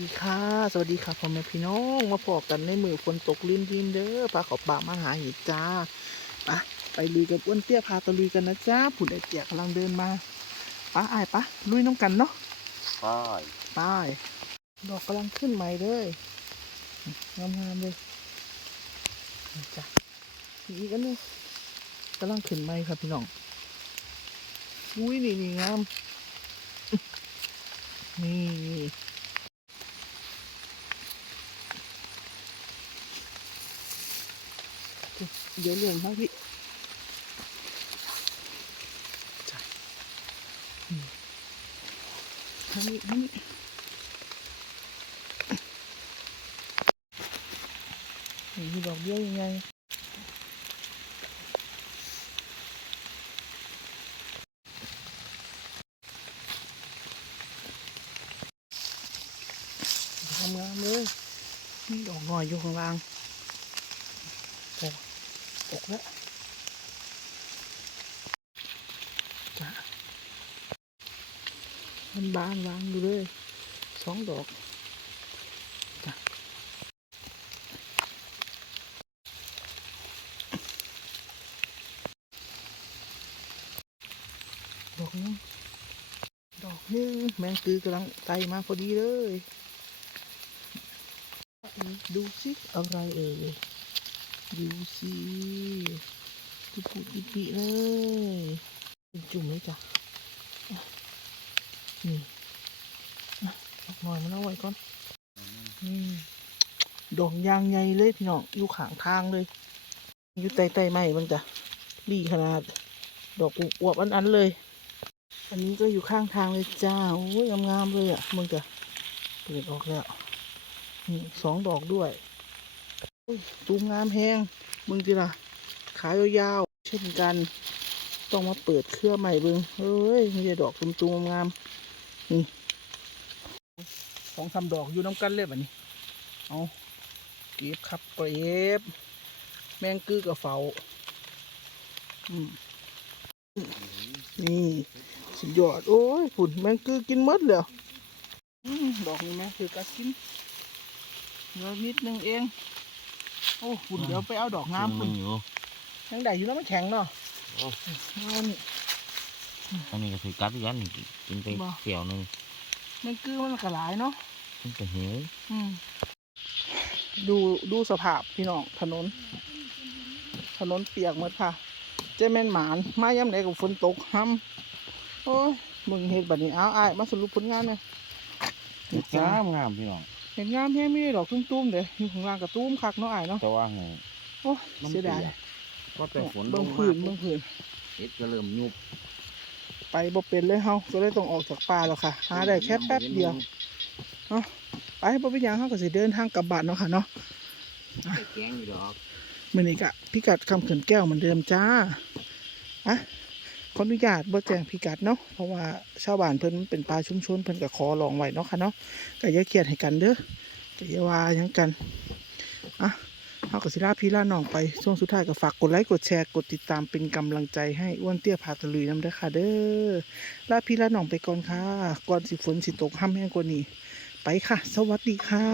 ดีค่ะ สวัสดีค่ะพ่อแม่พี่น้องมาพบกันในมือฝนตกลินดินเด้อพาเขาป่ามาหาเห็ดจ้าไปไปลุยกับอ้วนเตี้ยพาตะลุยกันนะจ้าผู้ใดเจียกำลังเดินมาไป้าอายปะลุยน้องกันเนาะป้ายไป้ายดอกกำลังขึ้นใหม่เลยงามๆเลยนี่จ้ะอีกอันหนึงกำลังขึ้นใหม่ครับพี่น้องอุ้ยนี่นี่งามนี่ เดี๋ยวเหลืองครับพี่จ้ะอืมทำนี่ ตกแล้วจ้ะมันบานวางอยู่เลยสองดอกจ้ะดอกนึงดอกนึงแมงคือกำลังไต่มาพอดีเลย ดูสิอะไรเอ่ย ดูสิจุปุจิปิเลยเป็นจุ่มเลยจ้ะนี่ออาหน่อยมันเอาไว้ก่อนนี่ดอกยางใหญ่เลยพี่น้องอยู่ข้างทางเลย อยู่ใต้ใต้ไม้มันจ้ะดีขนาด ดอกอวบๆอันๆเลย อันนี้ก็อยู่ข้างทางเลยจ้าโอ้ยงามๆเลยอะมึงจะเปิดออกแล้วนี่สองดอกด้วย ตูมงามแห้งมึงจีละขายาวๆ เช่นกัน ต้องมาเปิดเครือใหม่เบิงเฮ้ยมีดอกตูมๆงาม นี่สองสามดอกอยู่น้ำกันเลยแบบนี้ เอาเก็บครับเก็บแมงกือกับเฝาอืมนี่สุดยอด โอ้ยผุนแมงกือกินมดเลยอดอกนี้แม่คือกัดกินเหลือนิดนึงเอง โอ้ฝุ่นเดี๋ยวไปเอาดอกงามมัฝุ่นนอยู่ยังได้อยู่แล้วมันแข็งเนาะโอ้เอานี่อันนี้ก็คือกัดอีกอันหนึ่งกินไปบ่เสี่ยวหนึ่งมันคือมันกระหลายเนาะมันก็หิวอืมดูดูสภาพพี่น้องถนน ถนนเปียกหมดค่ะเจ้แม่นหมานมาย้ำไหนกับฝนตกห้ำโอ้ยมึงเห็ดแบบนี้เอาอ้ายมาสรุปผลงานเลยนี่จ้างามงามพี่น้อง เห็นงามแห้งไม่ได้ดอกตุ้มๆเด้อยู่ข้างล่างกับตุ้มคักเนาะอ้ายเนาะแต่ว่าไงโอ้ยมันเสียดายเปียกก็แต่ฝนเบิ่งผืนเบิ่งผืนเห็ดก็เริ่มยุบไปบ่เป็นเลยเฮาก็เลยต้องออกจากป่าแล้วค่ะหาได้แค่แป๊บเดียว ไปบ่เป็นหยังเฮาก็สิเดินทางกลับบ้านเนาะค่ะเนาะ แกงอยู่ดอก มื้อนี้ก็พิกัดคำเขินแก้วเหมือนเดิมจ้าอะ ขออนุญาตบ่แจ้งพิกัดเนาะเพราะว่าชาวบ้านเพิ่นเป็นป่าชุมชนเพิ่นก็ขอลองไว้เนาะค่ะเนาะก็อย่าเครียดให้กันเด้อก็อย่าว่าหยังกันอะเฮาก็สิลาพี่ลาน้องไปช่วงสุดท้ายก็ฝากกดไลค์กดแชร์กดติดตามเป็นกำลังใจให้อ้วนเตี้ยพาตะลุยนำเด้อค่ะเด้อลาพี่ลาหน่องไปก่อนค่ะก่อนสิฝนสิตกห้ามแห้งกว่านี้ไปค่ะ สวัสดีค่ะ